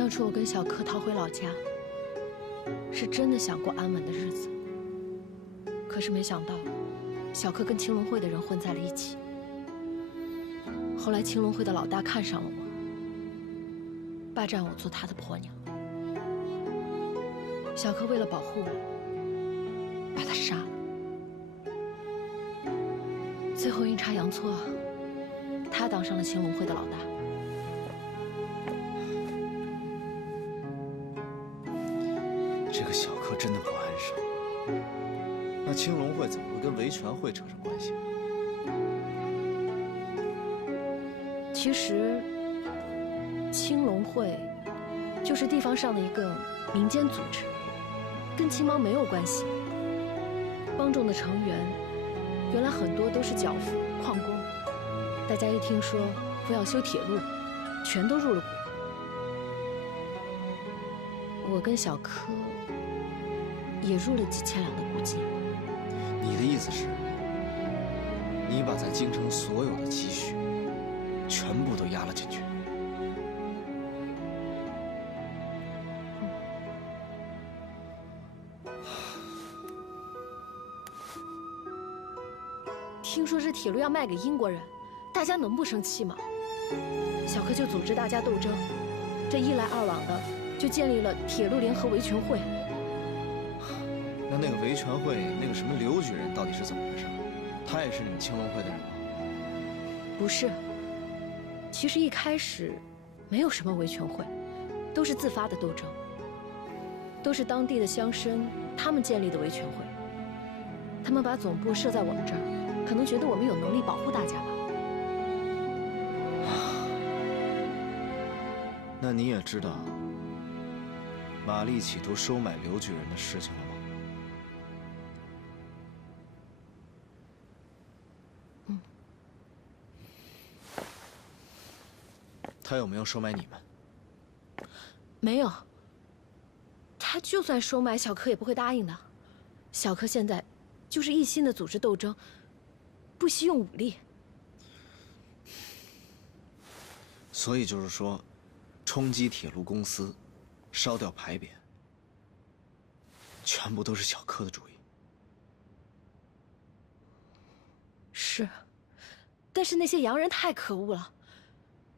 当初我跟小柯逃回老家，是真的想过安稳的日子。可是没想到，小柯跟青龙会的人混在了一起。后来青龙会的老大看上了我，霸占我做他的婆娘。小柯为了保护我，把他杀了。最后阴差阳错，他当上了青龙会的老大。这个小柯真的不安生。那青龙会怎么会跟维权会扯上关系？其实，青龙会就是地方上的一个民间组织，跟青帮没有关系。帮众的成员原来很多都是脚夫、矿工，大家一听说府要修铁路，全都入了股。我跟小柯也入了几千两的股金。你的意思是，你把在京城所有的积蓄全部都压了进去？听说这铁路要卖给英国人，大家能不生气吗？小柯就组织大家斗争，这一来二往的，就建立了铁路联合维权会。那个维权会那个什么刘举人到底是怎么回事？他也是你们青龙会的人吗？不是，其实一开始没有什么维权会，都是自发的斗争，都是当地的乡绅他们建立的维权会。他们把总部设在我们这儿，可能觉得我们有能力保护大家吧。那你也知道玛丽企图收买刘举人的事情了吗？他有没有收买你们？没有。他就算收买小柯也不会答应的。小柯现在就是一心的组织斗争，不惜用武力。所以就是说，冲击铁路公司，烧掉牌匾，全部都是小柯的主意。是，但是那些洋人太可恶了。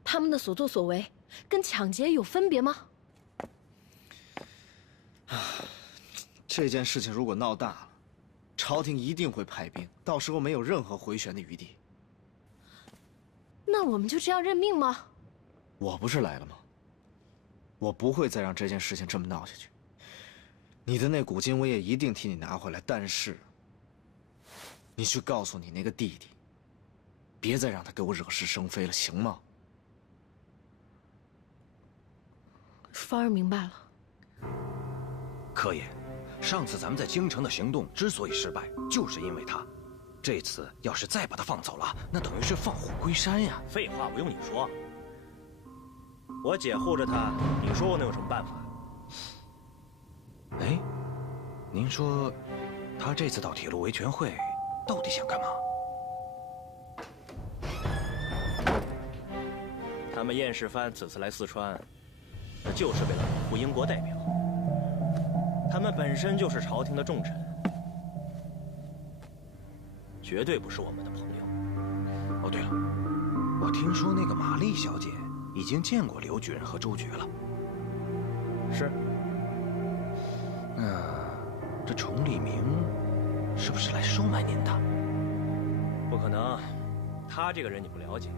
他们的所作所为跟抢劫有分别吗？这件事情如果闹大了，朝廷一定会派兵，到时候没有任何回旋的余地。那我们就这样认命吗？我不是来了吗？我不会再让这件事情这么闹下去。你的那股金我也一定替你拿回来，但是你去告诉你那个弟弟，别再让他给我惹是生非了，行吗？芳儿明白了。柯爷，上次咱们在京城的行动之所以失败，就是因为他。这次要是再把他放走了，那等于是放虎归山呀。废话不用你说，我姐护着他，你说我能有什么办法？哎，您说，他这次到铁路维权会，到底想干嘛？他们燕世藩此次来四川，那就是为了保护英国代表。他们本身就是朝廷的重臣，绝对不是我们的朋友。哦，对了，我听说那个玛丽小姐已经见过刘举人和周决了。是。那这崇礼明是不是来收买您的？不可能，他这个人你不了解，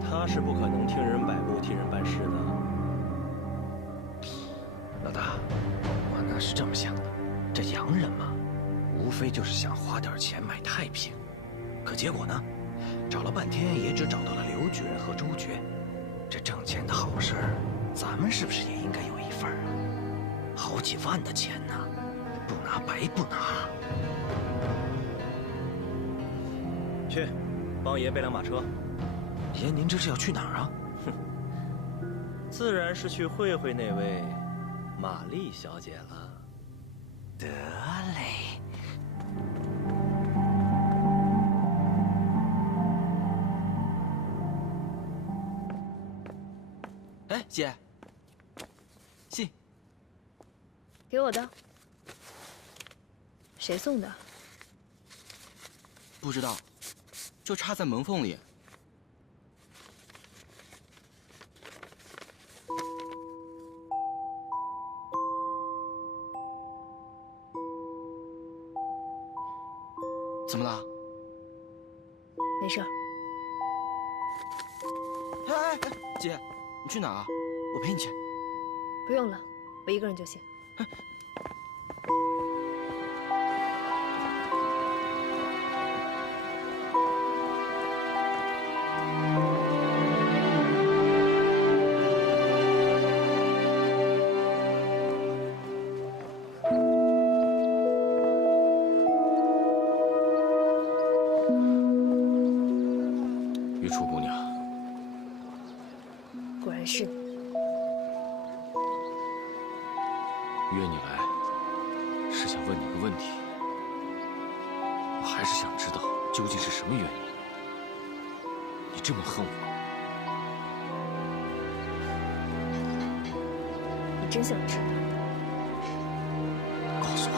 他是不可能听人摆布、替人办事的。老大，我呢是这么想的，这洋人嘛，无非就是想花点钱买太平，可结果呢，找了半天也只找到了刘举人和周决。这挣钱的好事儿，咱们是不是也应该有一份啊？好几万的钱呢，不拿白不拿。去，帮爷备辆马车。爷，您这是要去哪儿啊？哼，自然是去会会那位玛丽小姐了。得嘞。哎，姐，信。给我的。谁送的？不知道，就插在门缝里。怎么了？没事儿。哎，姐，你去哪儿？我陪你去。不用了，我一个人就行。玉楚姑娘，果然是你。约你来，是想问你个问题。我还是想知道究竟是什么原因，你这么恨我。你真想知道？告诉我。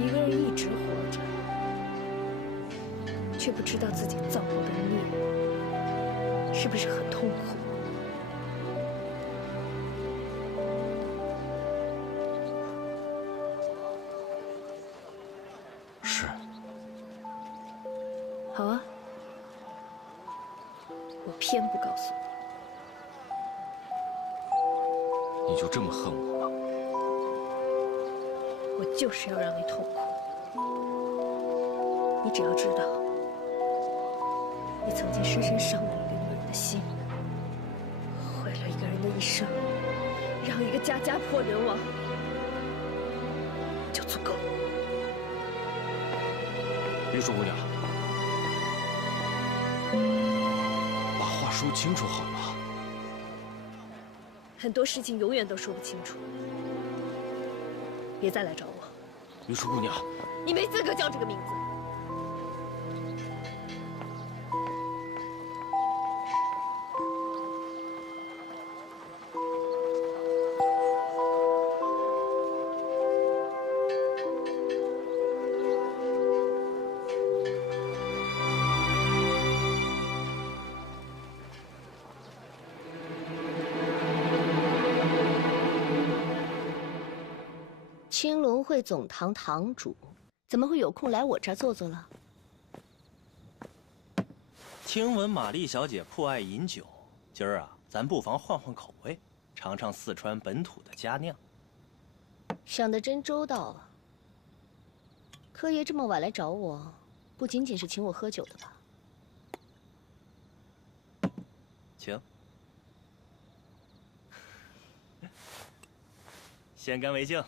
一个人一直活着，却不知道自己造过的孽，是不是很痛苦？是。好啊，我偏不告诉你。你就这么恨我吗？我就是要让你痛苦。你只要知道，你曾经深深伤了一个女人的心，毁了一个人的一生，让一个家家破人亡，就足够了。玉树姑娘，把话说清楚好吗？很多事情永远都说不清楚，别再来找我。玉树姑娘，你没资格叫这个名字。青龙会总堂堂主，怎么会有空来我这儿坐坐了？听闻玛丽小姐酷爱饮酒，今儿啊，咱不妨换换口味，尝尝四川本土的佳酿。想得真周到啊！柯爷这么晚来找我，不仅仅是请我喝酒的吧？请。先干为敬。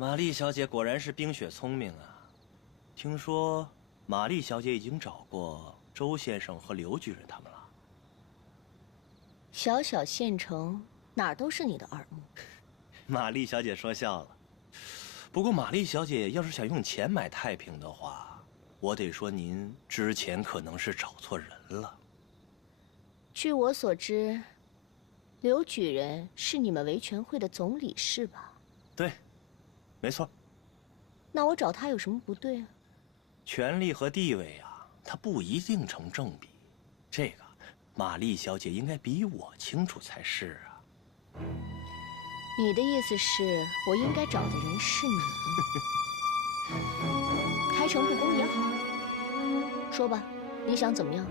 玛丽小姐果然是冰雪聪明啊！听说玛丽小姐已经找过周先生和刘举人他们了。小小县城哪儿都是你的耳目。玛丽小姐说笑了。不过玛丽小姐要是想用钱买太平的话，我得说您之前可能是找错人了。据我所知，刘举人是你们维权会的总理事吧？对。没错，那我找他有什么不对啊？权力和地位啊，它不一定成正比。这个，玛丽小姐应该比我清楚才是啊。你的意思是我应该找的人是你？开诚布公也好。说吧，你想怎么样？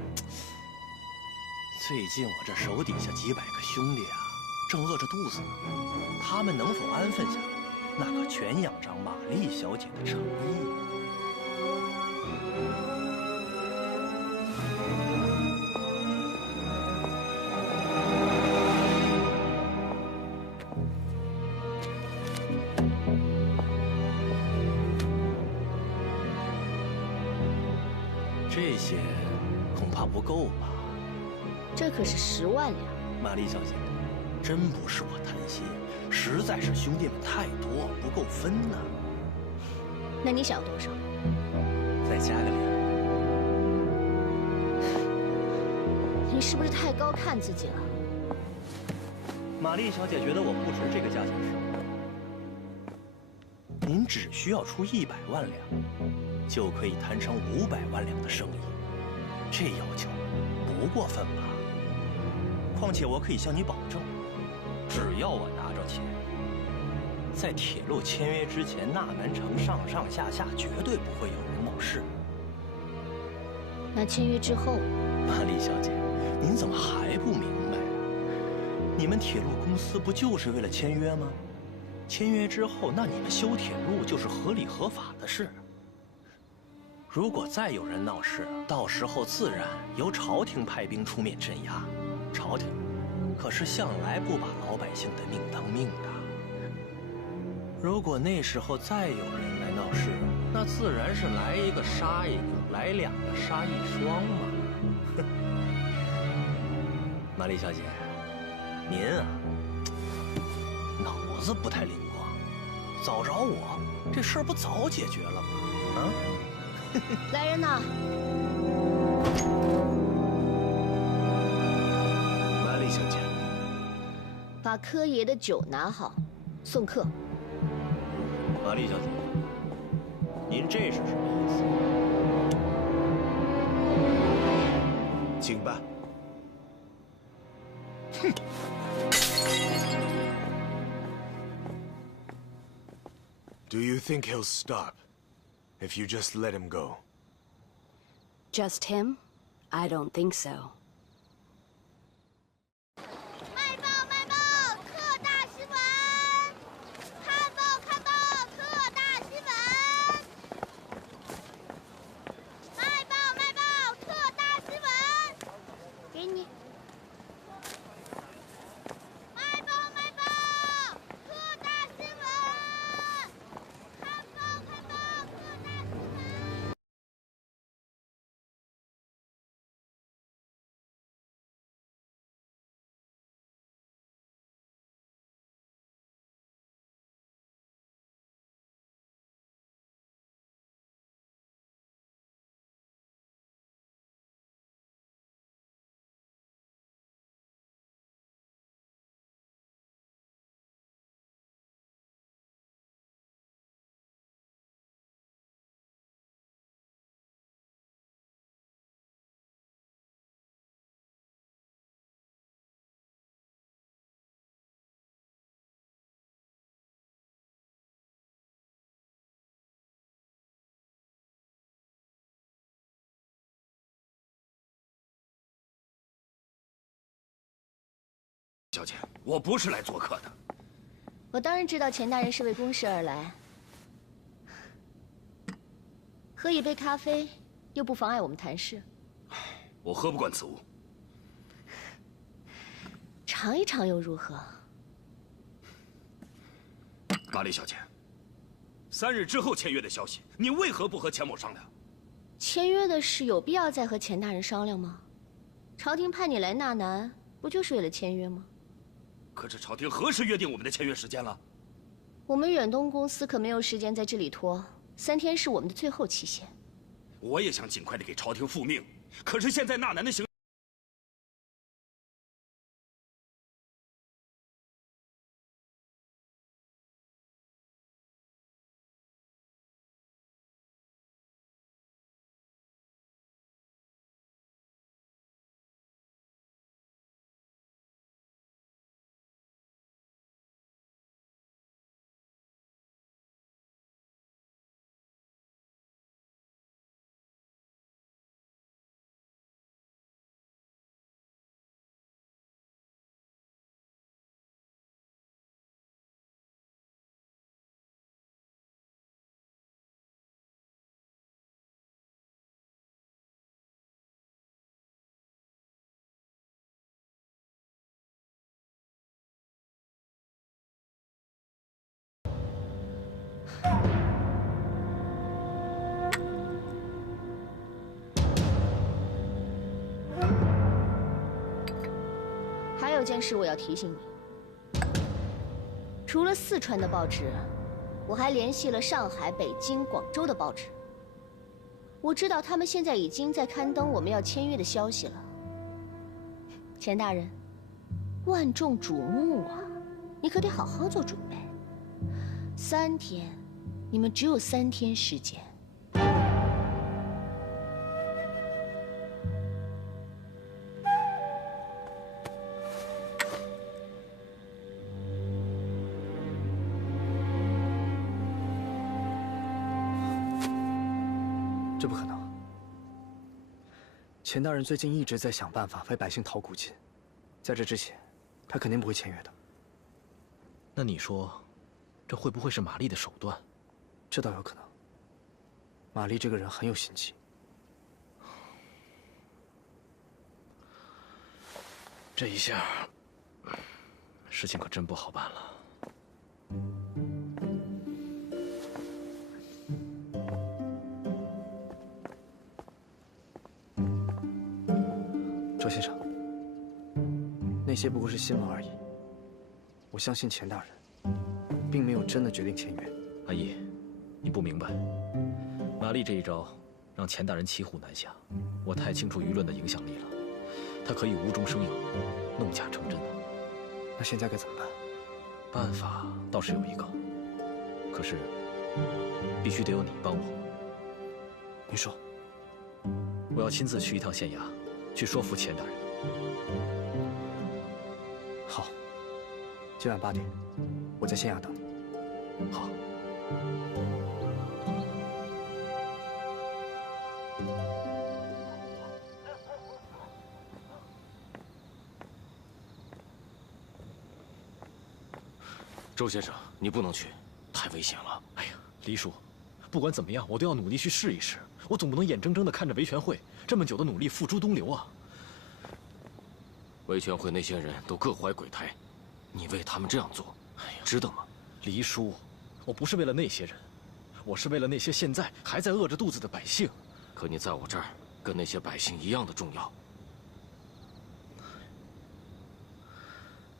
最近我这手底下几百个兄弟啊，正饿着肚子呢，他们能否安分下来？那可全仰仗玛丽小姐的诚意。这些恐怕不够吧？这可是10万两。玛丽小姐，真不是我贪心。实在是兄弟们太多，不够分呢。那你想要多少？再加个2。你是不是太高看自己了？玛丽小姐觉得我不值这个价钱是吗？您只需要出100万两，就可以谈成500万两的生意，这要求不过分吧？况且我可以向你保证，只要我拿着钱，在铁路签约之前，纳南城上上下下绝对不会有人闹事。那签约之后，玛丽小姐，您怎么还不明白？你们铁路公司不就是为了签约吗？签约之后，那你们修铁路就是合理合法的事。如果再有人闹事，到时候自然由朝廷派兵出面镇压。朝廷可是向来不把老百姓的命当命的。如果那时候再有人来闹事，那自然是来一个杀一个，来2个杀1双嘛。玛丽小姐，您啊，脑子不太灵光，早找我，这事儿不早解决了吗？啊？来人呐！玛丽小姐，把柯爷的酒拿好，送客。玛丽小姐，您这是什么意思？请吧。 Do you think he'll stop if you just let him go? Just him? I don't think so. 卖报卖报，特大新闻！看报看报，特大新闻！卖报卖报，特大新闻！给你。卖报卖报，特大新闻！看报看报，特大新闻！ 小姐，我不是来做客的。我当然知道钱大人是为公事而来，喝一杯咖啡又不妨碍我们谈事。我喝不惯此物。尝一尝又如何？玛丽小姐，3日之后签约的消息，你为何不和钱某商量？签约的事有必要再和钱大人商量吗？朝廷派你来纳南，不就是为了签约吗？ 可是朝廷何时约定我们的签约时间了？我们远东公司可没有时间在这里拖，3天是我们的最后期限。我也想尽快的给朝廷复命，可是现在纳南的形。 还有件事我要提醒你，除了四川的报纸，我还联系了上海、北京、广州的报纸，我知道他们现在已经在刊登我们要签约的消息了。钱大人，万众瞩目啊，你可得好好做准备。3天，你们只有3天时间。这不可能。钱大人最近一直在想办法为百姓讨古金，在这之前，他肯定不会签约的。那你说，这会不会是玛丽的手段？这倒有可能。玛丽这个人很有心机。这一下，事情可真不好办了。周先生，那些不过是新闻而已。我相信钱大人，并没有真的决定签约。阿义，你不明白，玛丽这一招让钱大人骑虎难下。我太清楚舆论的影响力了，他可以无中生有，弄假成真啊。那现在该怎么办？办法倒是有一个，可是必须得有你帮我。你说。我要亲自去一趟县衙。去说服钱大人。好，今晚8点，我在县衙等你。好。周先生，你不能去，太危险了。哎呀，黎叔，不管怎么样，我都要努力去试一试。我总不能眼睁睁地看着维权会这么久的努力付诸东流啊！维权会那些人都各怀鬼胎，你为他们这样做，哎呀，值得吗？黎叔，我不是为了那些人，我是为了那些现在还在饿着肚子的百姓。可你在我这儿跟那些百姓一样的重要。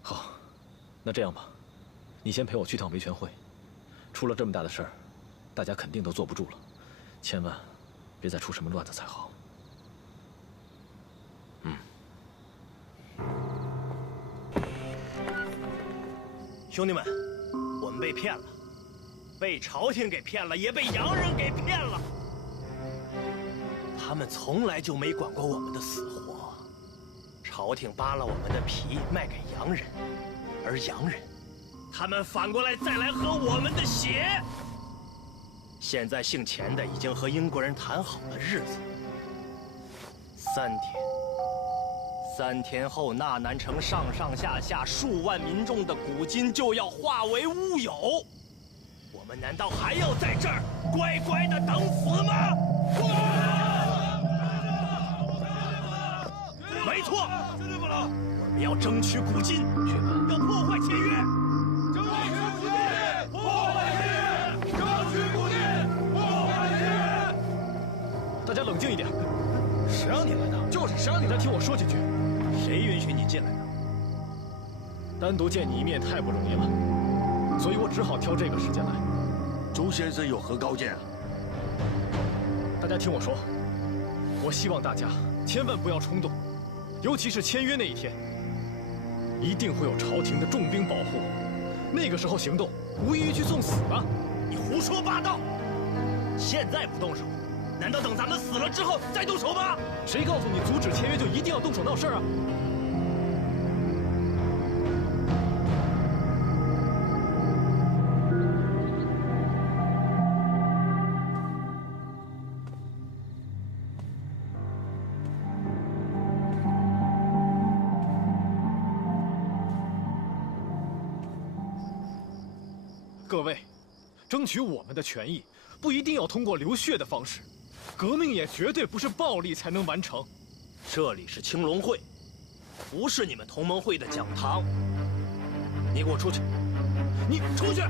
好，那这样吧，你先陪我去趟维权会。出了这么大的事儿，大家肯定都坐不住了，千万别再出什么乱子才好。兄弟们，我们被骗了，被朝廷给骗了，也被洋人给骗了。他们从来就没管过我们的死活，朝廷扒了我们的皮卖给洋人，而洋人，他们反过来再来喝我们的血。现在姓钱的已经和英国人谈好了日子，3天后，纳南城上下数万民众的古金就要化为乌有，我们难道还要在这儿乖乖的等死吗？没错，我们要争取古金，要破坏签约。争取古金，破坏签约！争取古金，破坏签约！大家冷静一点。谁让你来的？就是谁让你来，听我说几句。谁允许你进来的？单独见你一面太不容易了，所以我只好挑这个时间来。周先生有何高见啊？大家听我说，我希望大家千万不要冲动，尤其是签约那一天，一定会有朝廷的重兵保护。那个时候行动，无异于去送死了。你胡说八道！现在不动手，难道等咱们死了之后再动手吗？谁告诉你阻止签约就一定要动手闹事啊？各位，争取我们的权益，不一定要通过流血的方式，革命也绝对不是暴力才能完成。这里是青龙会，不是你们同盟会的讲堂。你给我出去！你出去！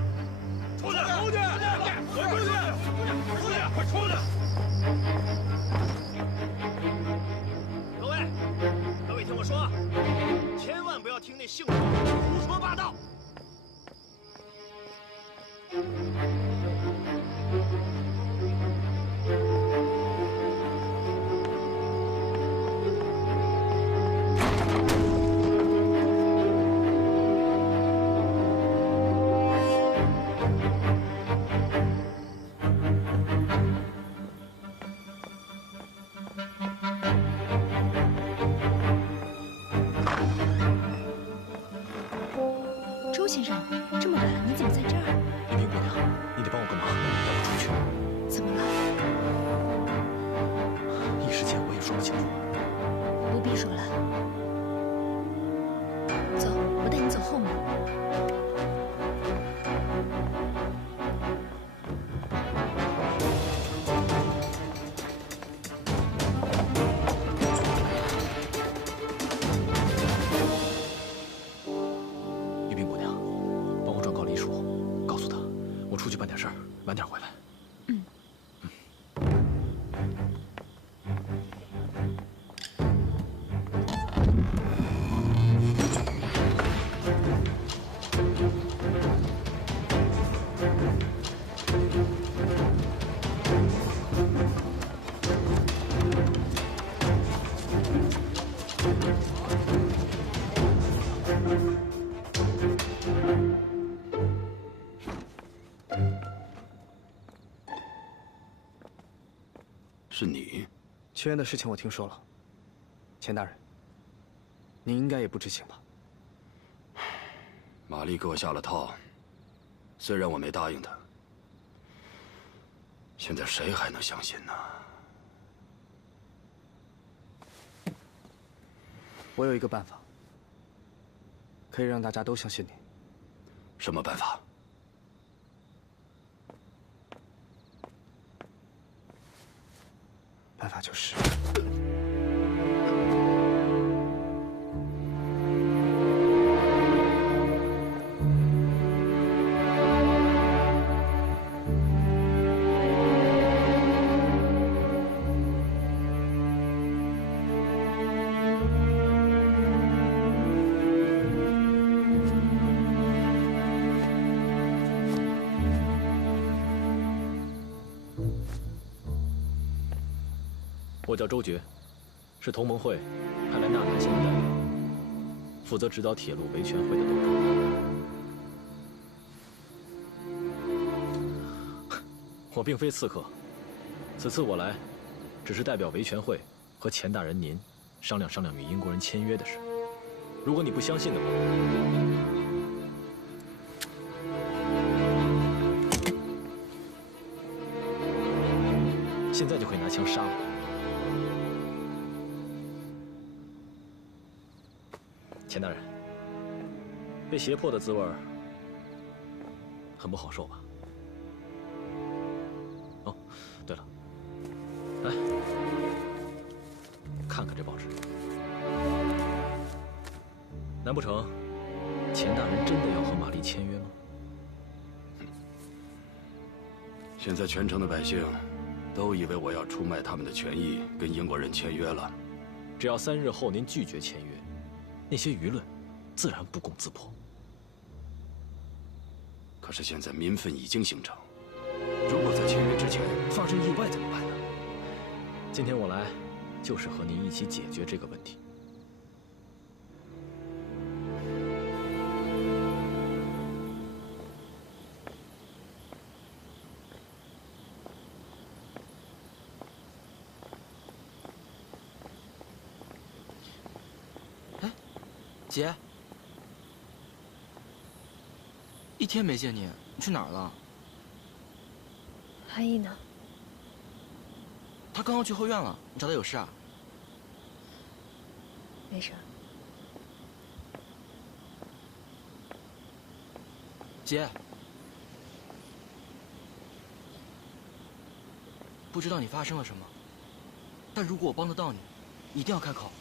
出去！出去！快出去！出去！快出去！各位听我说，千万不要听那姓赵的胡说八道。周先生，这么晚了，你怎么在这儿？玉萍姑娘，你得帮我个忙，带我出去。怎么了？一时间我也说不清楚。不必说了。走，我带你走后门。玉萍姑娘，帮我转告黎叔，告诉他我出去办点事儿，晚点回来。是你？签约的事情我听说了，钱大人，您应该也不知情吧？玛丽给我下了套，虽然我没答应她，现在谁还能相信呢？我有一个办法，可以让大家都相信你。什么办法？办法就是，我叫周觉，是同盟会派来纳兰县的代表，负责指导铁路维权会的斗争。我并非刺客，此次我来，只是代表维权会和钱大人您商量商量与英国人签约的事。如果你不相信的话，现在就可以拿枪杀我。钱大人，被胁迫的滋味很不好受吧？哦，对了，来看看这报纸，难不成钱大人真的要和玛丽签约吗？现在全城的百姓都以为我要出卖他们的权益，跟英国人签约了。只要3日后您拒绝签约，那些舆论自然不攻自破。可是现在民愤已经形成，如果在签约之前发生意外怎么办呢？今天我来，就是和您一起解决这个问题。姐，一天没见你，你去哪儿了？韩毅呢？他刚刚去后院了，你找他有事啊？没事。姐，不知道你发生了什么，但如果我帮得到你，一定要开口。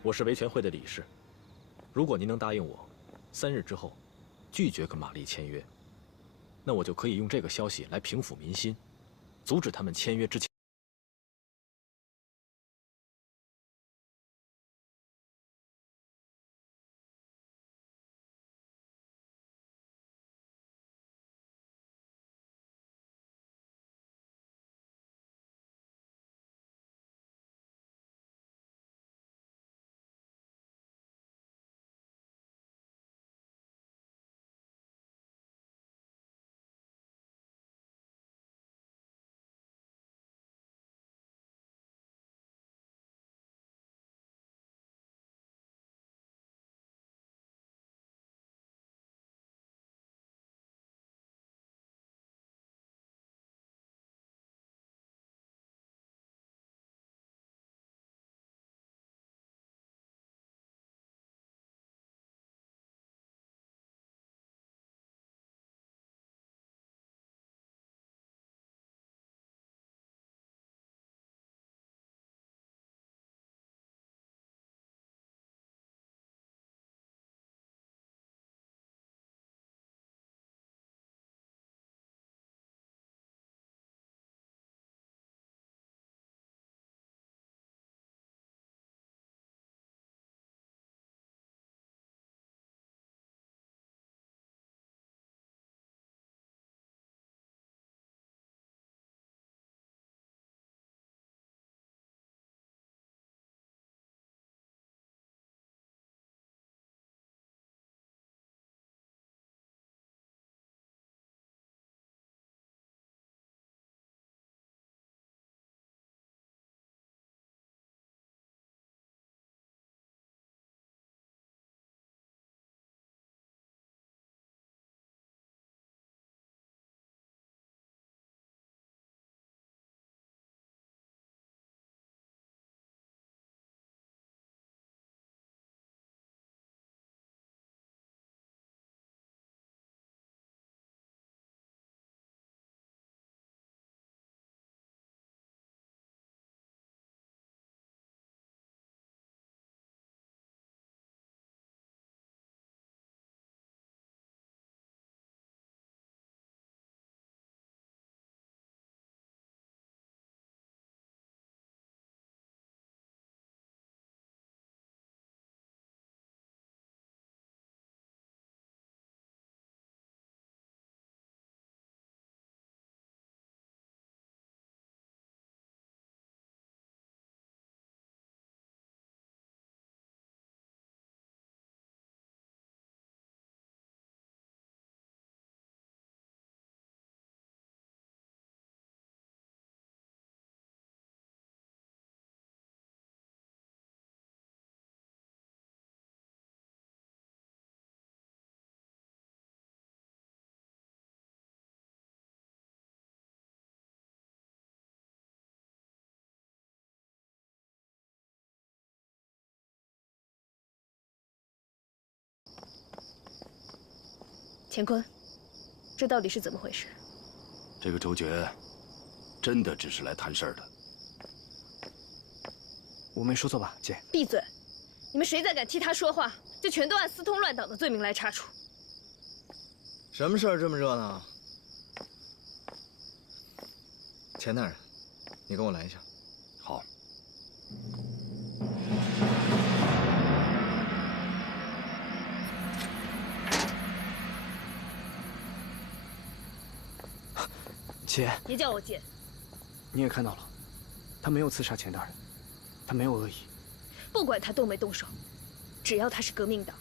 我是维权会的理事，如果您能答应我，3日之后拒绝跟玛丽签约，那我就可以用这个消息来平抚民心，阻止他们签约之前。乾坤，这到底是怎么回事？这个周决，真的只是来谈事儿的。我没说错吧，姐？闭嘴！你们谁再敢替他说话，就全都按私通乱党的罪名来查处。什么事儿这么热闹？钱大人，你跟我来一下。好。姐，别叫我姐。你也看到了，他没有刺杀钱大人，他没有恶意。不管他动没动手，只要他是革命党，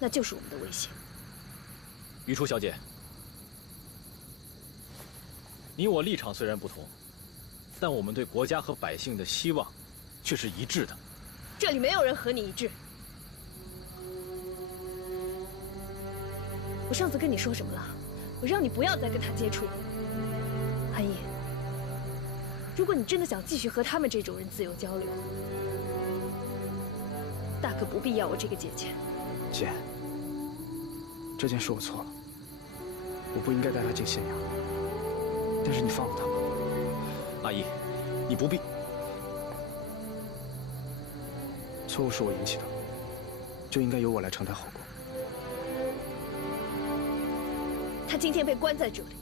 那就是我们的威胁。于初小姐，你我立场虽然不同，但我们对国家和百姓的希望却是一致的。这里没有人和你一致。我上次跟你说什么了？我让你不要再跟他接触。韩毅，如果你真的想继续和他们这种人自由交流，大可不必要我这个姐姐。姐，这件事我错了，我不应该带他进咸阳。但是你放了他吧。阿姨，你不必。错误是我引起的，就应该由我来承担后果。他今天被关在这里，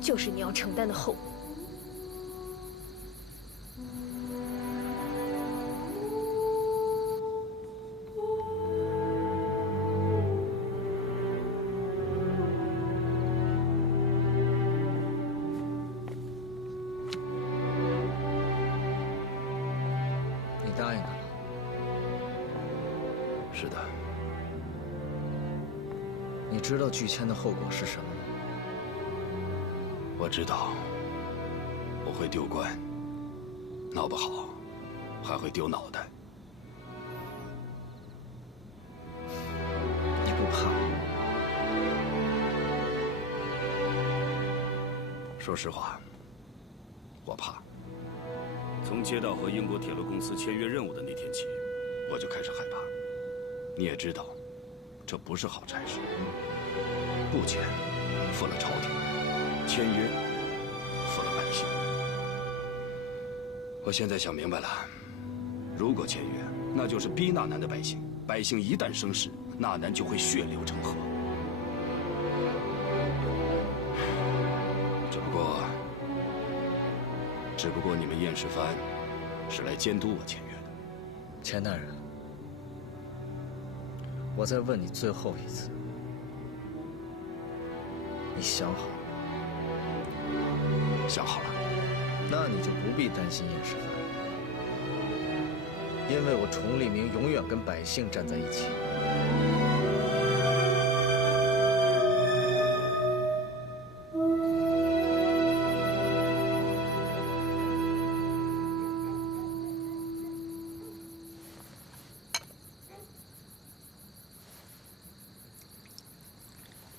就是你要承担的后果。你答应他了？是的。你知道拒签的后果是什么吗？我知道，我会丢官，闹不好还会丢脑袋。你不怕？说实话，我怕。从接到和英国铁路公司签约任务的那天起，我就开始害怕。你也知道，这不是好差事。不签，负了朝廷；签约，负了百姓。我现在想明白了，如果签约，那就是逼纳南的百姓，百姓一旦生事，纳南就会血流成河。只不过你们燕世藩是来监督我签约的。钱大人，我再问你最后一次，你想好了？想好了。那你就不必担心燕世藩，因为我崇利明永远跟百姓站在一起。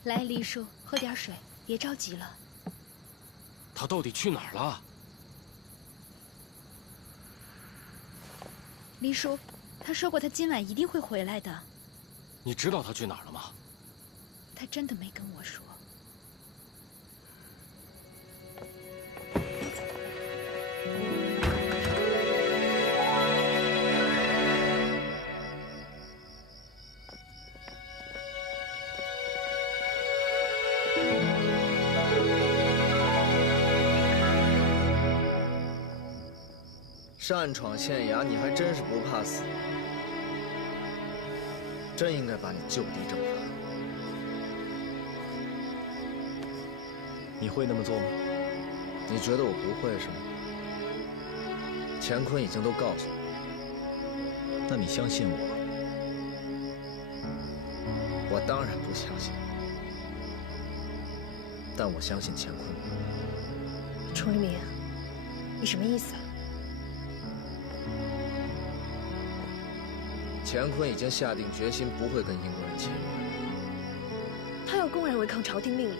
来，黎叔，喝点水，别着急了。他到底去哪儿了？黎叔，他说过他今晚一定会回来的。你知道他去哪儿了吗？他真的没跟我说。擅闯县衙，你还真是不怕死，真应该把你就地正法。你会那么做吗？你觉得我不会是吗？乾坤已经都告诉我，那你相信我？我当然不相信，但我相信乾坤。崇利明，你什么意思啊？乾坤已经下定决心，不会跟英国人签约。他要公然违抗朝廷命令，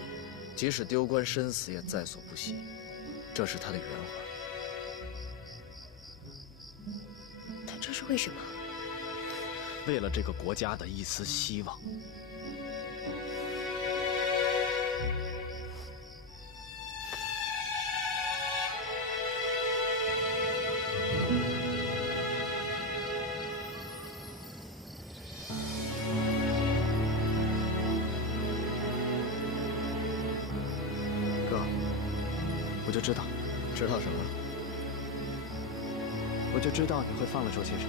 即使丢官身死也在所不惜，这是他的原话。但这是为什么？为了这个国家的一丝希望。我就知道，知道什么？我就知道你会放了周先生。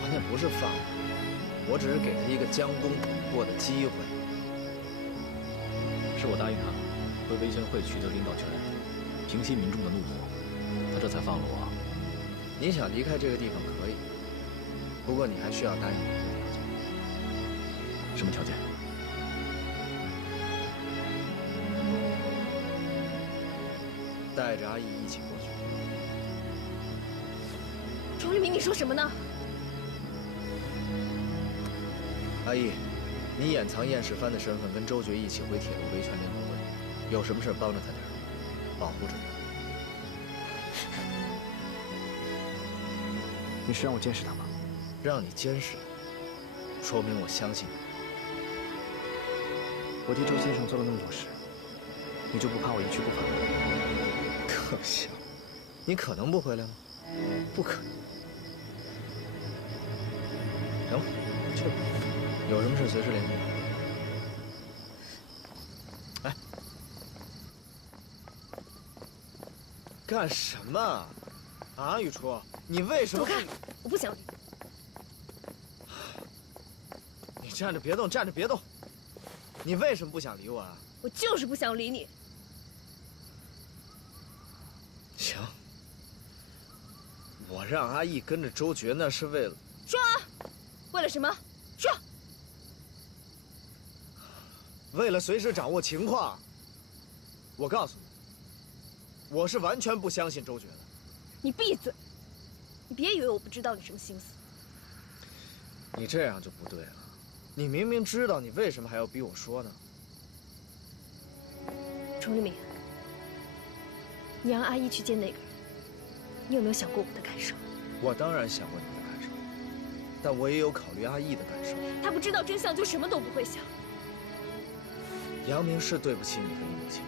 我那不是放了，我只是给他一个将功补过的机会。是我答应他，为维权会取得领导权，平息民众的怒火，他这才放了我。你想离开这个地方可以，不过你还需要答应我一个条件。什么条件？带着阿义一起过去。崇利明，你说什么呢？阿义，你掩藏燕世藩的身份，跟周觉一起回铁路维权联合会，有什么事帮着他点，保护着他。你是让我监视他吗？让你监视他，说明我相信你。我替周先生做了那么多事，你就不怕我一去不返？可笑，你可能不回来吗？不可能。行吧，去吧，有什么事随时联系我。干什么？啊，雨初，你为什么？走开！我不想理你站着别动，站着别动。你为什么不想理我啊？我就是不想理你。行，我让阿义跟着周觉，那是为了……说啊，为了什么？说。为了随时掌握情况。我告诉你，我是完全不相信周觉的。你闭嘴！你别以为我不知道你什么心思。你这样就不对了。你明明知道，你为什么还要逼我说呢？崇一鸣，你让阿姨去见那个人，你有没有想过我的感受？我当然想过你的感受，但我也有考虑阿义的感受。他不知道真相就什么都不会想。杨明是对不起你和你母亲，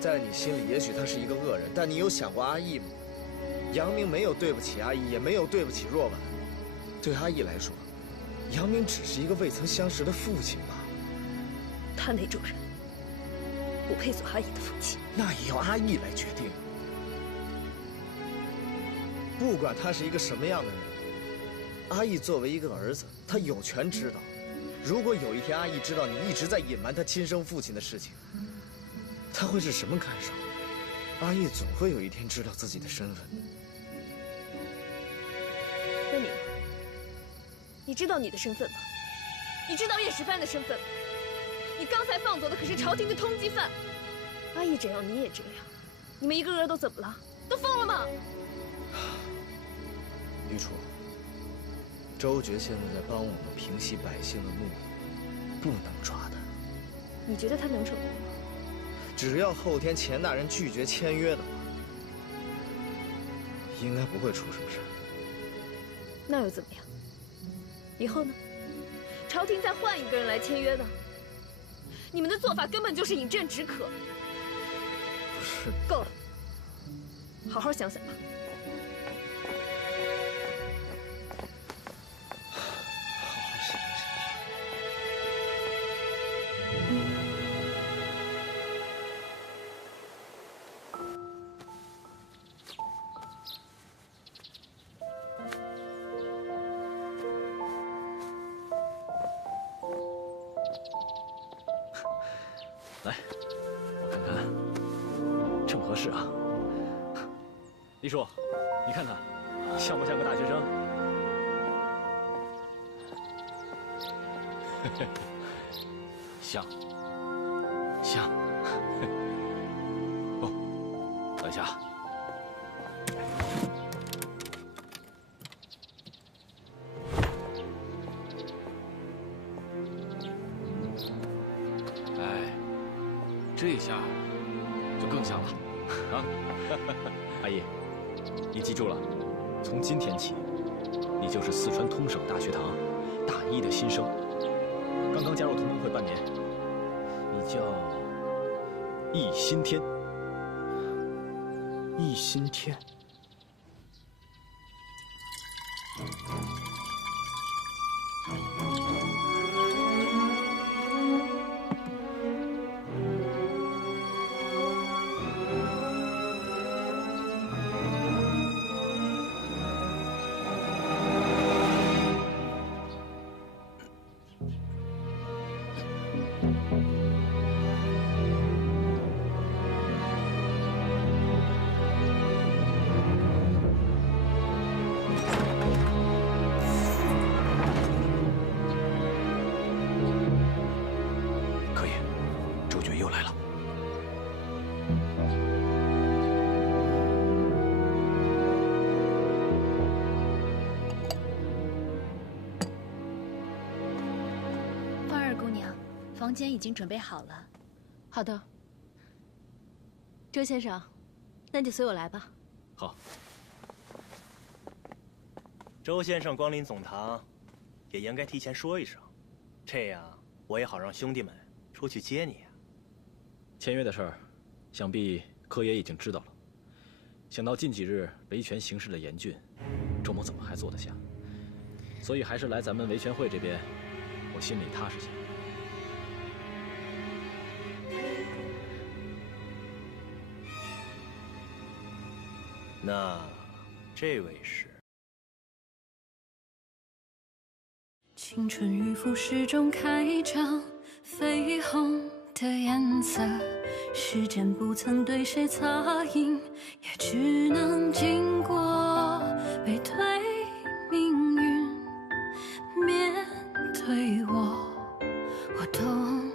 在你心里也许他是一个恶人，但你有想过阿义吗？杨明没有对不起阿义，也没有对不起若婉。对阿义来说，杨明只是一个未曾相识的父亲吧。他那种人不配做阿义的父亲。那也要阿义来决定。不管他是一个什么样的人，阿义作为一个儿子，他有权知道。如果有一天阿义知道你一直在隐瞒他亲生父亲的事情，他会是什么感受？阿义总会有一天知道自己的身份。那你呢？你知道你的身份吗？你知道叶石帆的身份吗？你刚才放走的可是朝廷的通缉犯。阿义这样，你也这样，你们一个个都怎么了？都疯了吗？玉楚，周觉现在在帮我们平息百姓的怒，不能抓他。你觉得他能成功吗？只要后天钱大人拒绝签约的话，应该不会出什么事。那又怎么样？以后呢？朝廷再换一个人来签约呢？你们的做法根本就是饮鸩止渴。不是，够了，好好想想吧。来，我看看，正合适啊。黎叔，你看看，像不像个大学生？像，像。哦，等一下。这下就更像了，啊！阿姨，你记住了，从今天起，你就是四川通省大学堂大一的新生，刚刚加入同盟会半年，你叫易新天。易新天。房间已经准备好了。好的，周先生，那就随我来吧。好。周先生光临总堂，也应该提前说一声，这样我也好让兄弟们出去接你啊。签约的事儿，想必柯爷已经知道了。想到近几日维权形势的严峻，周某怎么还坐得下？所以还是来咱们维权会这边，我心里踏实些。那这位是？青春与腐蚀中开张，绯红的颜色，时间不曾对谁擦印，也只能经过背对命运，面对我，我懂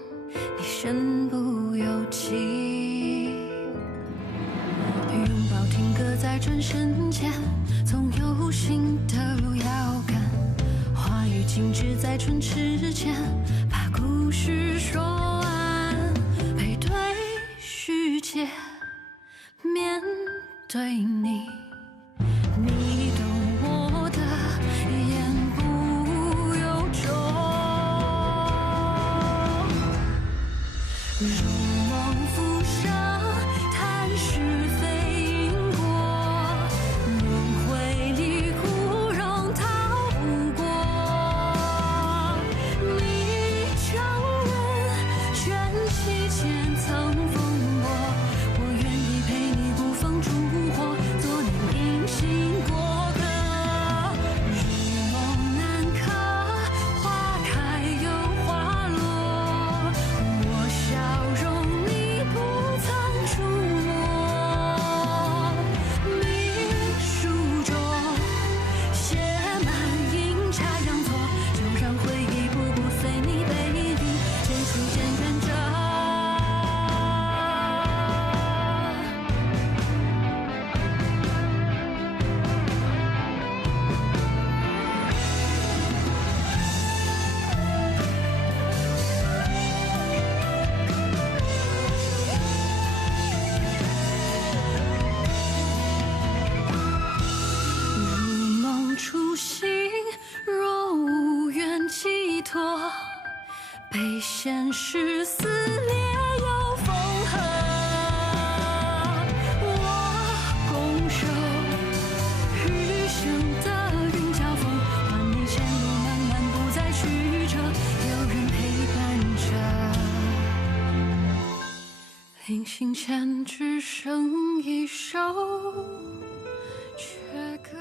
你身不由己。拥抱停格在转身间，总有新的路要赶，话语静止在唇齿间，把故事说完，背对世界，面对你，你懂我的言不由衷，如梦浮生，谈是非因果，轮回里枯荣逃不过，你承认卷起千层风波，我愿意陪你不放烛火，做你隐形过客，如梦难可，花开又花落，我笑容你不曾触摸，秘书中写满阴差阳错，就让回忆步步随你背影渐行渐远着。如梦初醒，若无缘寄托，被现实撕裂又缝合。我拱手，余生的云交锋，换你前路漫漫不再曲折，有人陪伴着。临行前只剩一首绝歌。